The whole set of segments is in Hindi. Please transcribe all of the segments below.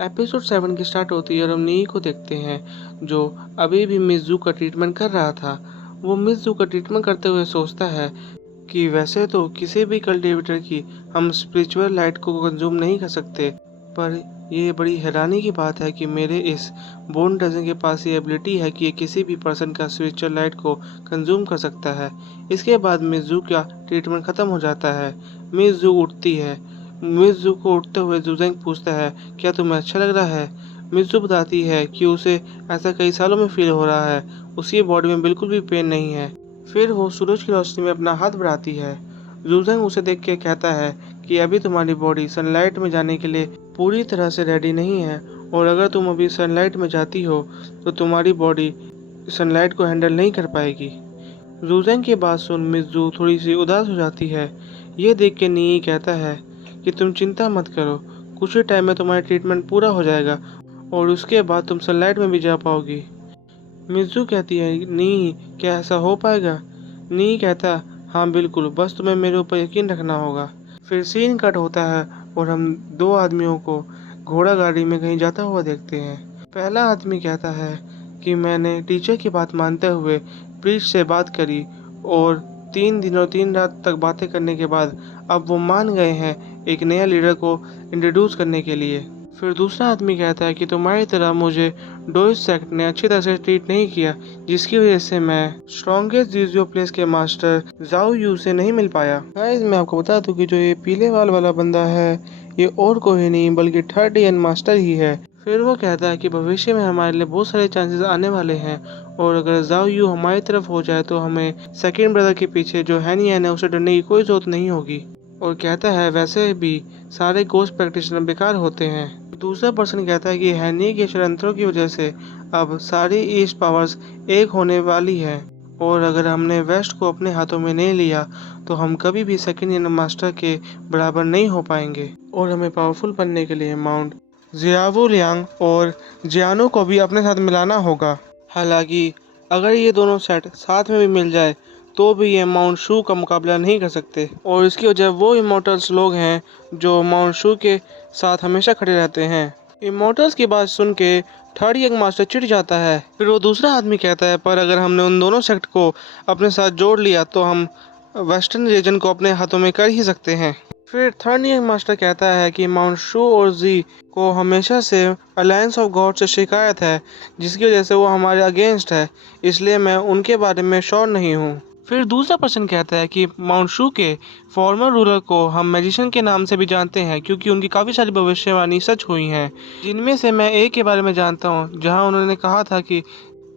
एपिसोड 7 की स्टार्ट होती है और हम नी को देखते हैं जो अभी भी मिज़ू का ट्रीटमेंट कर रहा था। वो मिज़ू का ट्रीटमेंट करते हुए सोचता है कि वैसे तो किसी भी कल्टीवेटर की हम स्पिरिचुअल लाइट को कंज्यूम नहीं कर सकते, पर ये बड़ी हैरानी की बात है कि मेरे इस बोन डजन के पास ये एबिलिटी है कि ये किसी भी पर्सन का स्पिरिचुअल लाइट को कंज्यूम कर सकता है। इसके बाद मिज़ू का ट्रीटमेंट ख़त्म हो जाता है। मिज़ू उठती है। मिज़ू को उठते हुए जुजेंग पूछता है, क्या तुम्हें अच्छा लग रहा है? मिज़ू बताती है कि उसे ऐसा कई सालों में फील हो रहा है। उसकी बॉडी में बिल्कुल भी पेन नहीं है। फिर वो सूरज की रोशनी में अपना हाथ बढ़ाती है। जूजेंग उसे देख के कहता है कि अभी तुम्हारी बॉडी सनलाइट में जाने के लिए पूरी तरह से रेडी नहीं है, और अगर तुम अभी सनलाइट में जाती हो तो तुम्हारी बॉडी सनलाइट को हैंडल नहीं कर पाएगी। जूजेंग की बात सुन मिज़ू थोड़ी सी उदास हो जाती है। ये देख के नी कहता है कि तुम चिंता मत करो, कुछ ही टाइम में तुम्हारा ट्रीटमेंट पूरा हो जाएगा और उसके बाद तुम सनलाइट में भी जा पाओगी। मिज़ू कहती है, नी क्या ऐसा हो पाएगा? नी कहता, हाँ बिल्कुल, बस तुम्हें मेरे ऊपर यकीन रखना होगा। फिर सीन कट होता है और हम दो आदमियों को घोड़ा गाड़ी में कहीं जाता हुआ देखते हैं। पहला आदमी कहता है कि मैंने टीचर की बात मानते हुए प्रीच से बात करी, और 3 दिन और 3 रात तक बातें करने के बाद अब वो मान गए हैं एक नया लीडर को इंट्रोड्यूस करने के लिए। फिर दूसरा आदमी कहता है कि तुम्हारी तरह मुझे डोइस सेक्ट ने अच्छी तरह से ट्रीट नहीं किया, जिसकी वजह से मैं स्ट्रॉन्गेस्ट जीजियो प्लेस के मास्टर जाओ यू से नहीं मिल पाया। गाइस, मैं आपको बता दूं कि जो ये पीले बाल वाला बंदा है, ये और कोई नहीं बल्कि थर्ड ईयर मास्टर ही है। फिर वो कहता है कि भविष्य में हमारे लिए बहुत सारे चांसेस आने वाले हैं, और अगर जाओ यू हमारी तरफ हो जाए तो हमें सेकंड ब्रदर के पीछे जो हैनियन है उसे डरने की कोई जरूरत नहीं होगी। और कहता है वैसे भी सारे घोस्ट प्रैक्टिशनर बेकार होते हैं। दूसरा पर्सन कहता है कि हैनी के षड्यंत्रों की वजह से अब सारी ईस्ट पावर्स एक होने वाली है, और अगर हमने वेस्ट को अपने हाथों में नहीं लिया तो हम कभी भी सेकंड ईयर मास्टर के बराबर नहीं हो पाएंगे, और हमें पावरफुल बनने के लिए माउंट जियावो लियांग और जियानो को भी अपने साथ मिलाना होगा। हालांकि अगर ये दोनों सेट साथ में भी मिल जाए तो भी ये माउंट शू का मुकाबला नहीं कर सकते, और इसकी वजह वो इमोर्टल्स लोग हैं जो माउंट शू के साथ हमेशा खड़े रहते हैं। इमोर्टल्स की बात सुन के थर्ड यंग मास्टर चिढ़ जाता है। फिर वो दूसरा आदमी कहता है, पर अगर हमने उन दोनों सेक्ट को अपने साथ जोड़ लिया तो हम वेस्टर्न रीजन को अपने हाथों में कर ही सकते हैं। फिर थर्ड यंग मास्टर कहता है कि माउंट शू और जी को हमेशा से अलायंस ऑफ गॉड से शिकायत है, जिसकी वजह से वो हमारे अगेंस्ट है, इसलिए मैं उनके बारे में श्योर नहीं हूँ। फिर दूसरा पर्सन कहता है कि माउंट शू के फॉर्मर रूलर को हम मैजिशियन के नाम से भी जानते हैं, क्योंकि उनकी काफ़ी सारी भविष्यवाणी सच हुई हैं, जिनमें से मैं एक के बारे में जानता हूँ जहाँ उन्होंने कहा था कि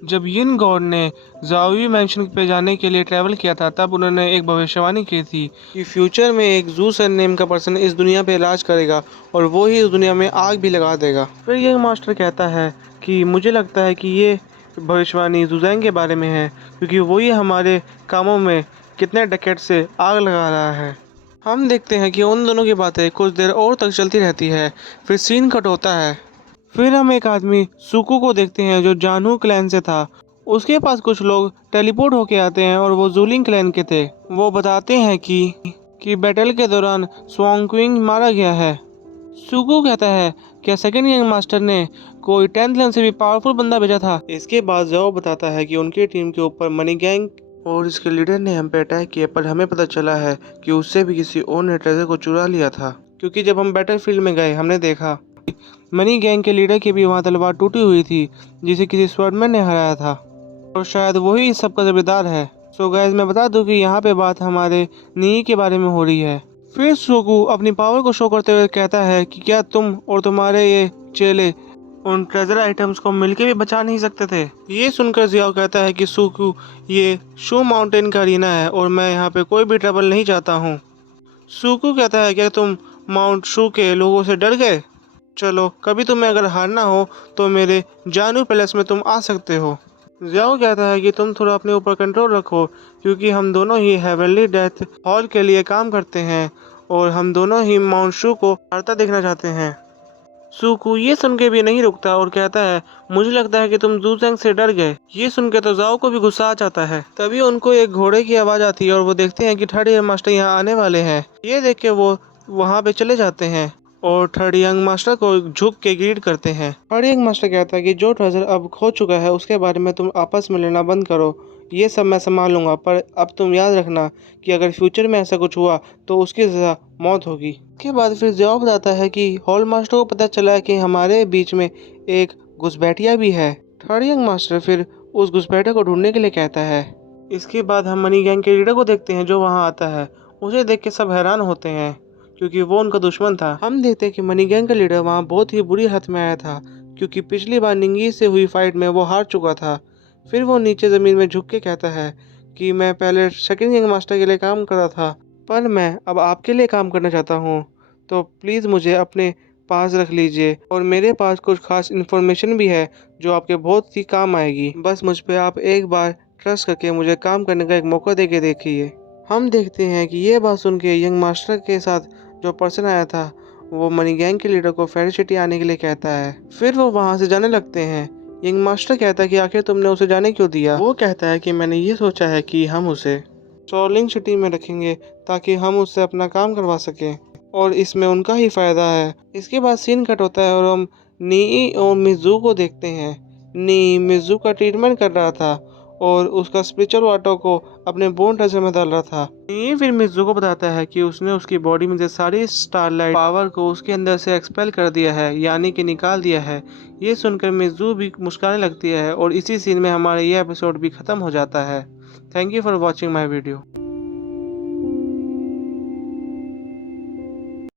जब यिन गॉड ने जाओयू मैंशन पे जाने के लिए ट्रैवल किया था, तब उन्होंने एक भविष्यवाणी की थी कि फ्यूचर में एक जू सन नेम का पर्सन इस दुनिया पे राज करेगा और वो ही इस दुनिया में आग भी लगा देगा। फिर यंग मास्टर कहता है कि मुझे लगता है कि ये भविष्यवाणी जुजैंग के बारे में है, क्योंकि वही हमारे कामों में कितने डेकेड से आग लगा रहा है। हम देखते हैं कि उन दोनों की बातें कुछ देर और तक चलती रहती है। फिर सीन कट होता है। फिर हम एक आदमी सुकू को देखते हैं जो जानू क्लैन से था। उसके पास कुछ लोग टेलीपोर्ट होके आते हैं और वो जूलिंग क्लैन के थे। वो बताते हैं कि बैटल के दौरान स्वांग मारा गया है। सुकू कहता है, क्या सेकंड यंग मास्टर ने कोई 10th लेवल से भी पावरफुल बंदा भेजा था? इसके बाद जाओ बताता है कि उनकी टीम के ऊपर मनी गैंग और इसके लीडर ने हम पे अटैक किया, पर हमें पता चला है कि उससे भी किसी और ने ट्रेजर को चुरा लिया था, क्योंकि जब हम बैटलफील्ड में गए हमने देखा मनी गैंग के लीडर की भी वहाँ तलवार टूटी हुई थी, जिसे किसी स्वॉर्डमैन ने हराया था, और शायद वही इस सब का जिम्मेदार है। सो गाइस, मैं बता दूं कि यहाँ पे बात हमारे नी के बारे में हो रही है। फिर सुकू अपनी पावर को शो करते हुए कहता है कि क्या तुम और तुम्हारे ये चेले उन ट्रेजर आइटम्स को मिलके भी बचा नहीं सकते थे? ये सुनकर जियाओ कहता है कि सुकू, ये शू माउंटेन का अरीना है और मैं यहाँ पे कोई भी ट्रबल नहीं चाहता हूँ। सुकू कहता है, क्या तुम माउंट शू के लोगों से डर गए? चलो, कभी तुम्हें अगर हारना हो तो मेरे जानू पैलेस में तुम आ सकते हो। जियाओ कहता है कि तुम थोड़ा अपने ऊपर कंट्रोल रखो, क्योंकि हम दोनों ही हेवनली डेथ हॉल के लिए काम करते हैं और हम दोनों ही माउंट शू को हारता देखना चाहते हैं। सुकू ये सुन के भी नहीं रुकता और कहता है, मुझे लगता है कि तुम जूसेंग से डर गए। ये सुन के तो जाओ को भी गुस्सा आ जाता है। तभी उनको एक घोड़े की आवाज़ आती है और वो देखते हैं कि थर्ड ईयर मास्टर यहाँ आने वाले हैं। ये देख के वो वहाँ पे चले जाते हैं और थर्ड यंग मास्टर को झुक के ग्रीट करते हैं। थर्ड यंग मास्टर कहता है कि जो ट्रेजर अब खो चुका है उसके बारे में तुम आपस में लेना बंद करो, ये सब मैं संभाल लूंगा, पर अब तुम याद रखना कि अगर फ्यूचर में ऐसा कुछ हुआ तो उसकी सजा मौत होगी। इसके बाद फिर जॉब बताता है कि हॉल मास्टर को पता चला है कि हमारे बीच में एक घुसपैठिया भी है। थर्ड यंग मास्टर फिर उस घुसपैठिया को ढूंढने के लिए कहता है। इसके बाद हम मनी गैंग के लीडर को देखते हैं जो वहां आता है। उसे देख के सब हैरान होते हैं क्योंकि वो उनका दुश्मन था। हम देखते हैं कि मनी गैंग का लीडर वहां बहुत ही बुरी हालत में आया था क्योंकि पिछली बार निंगी से हुई फाइट में वो हार चुका था। फिर वो नीचे ज़मीन में झुक के कहता है कि मैं पहले सेकंड यंग मास्टर के लिए काम करता था, पर मैं अब आपके लिए काम करना चाहता हूँ, तो प्लीज़ मुझे अपने पास रख लीजिए और मेरे पास कुछ खास इन्फॉर्मेशन भी है जो आपके बहुत ही काम आएगी। बस मुझ पे आप एक बार ट्रस्ट करके मुझे काम करने का एक मौका दे के देखिए। हम देखते हैं कि ये बात सुन के यंग मास्टर के साथ जो पर्सन आया था वो मनी गैंग के लीडर को फेरी सिटी आने के लिए कहता है। फिर वो वहाँ से जाने लगते हैं। यंग मास्टर कहता है कि आखिर तुमने उसे जाने क्यों दिया। वो कहता है कि मैंने ये सोचा है कि हम उसे सोलिंग सिटी में रखेंगे ताकि हम उससे अपना काम करवा सकें और इसमें उनका ही फ़ायदा है। इसके बाद सीन कट होता है और हम नी और मिज़ू को देखते हैं। नी मिज़ू का ट्रीटमेंट कर रहा था और उसका स्पिरिचुअल वाटर को अपने बोन ट्रेजर में डाल रहा था। नी फिर मिज़ू को बताता है कि उसने उसकी बॉडी में से सारी स्टारलाइट पावर को उसके अंदर से एक्सपेल कर दिया है, यानी कि निकाल दिया है। ये सुनकर मिज़ू भी मुस्कुराने लगती है और इसी सीन में हमारा ये एपिसोड भी ख़त्म हो जाता है। Thank you for watching my video.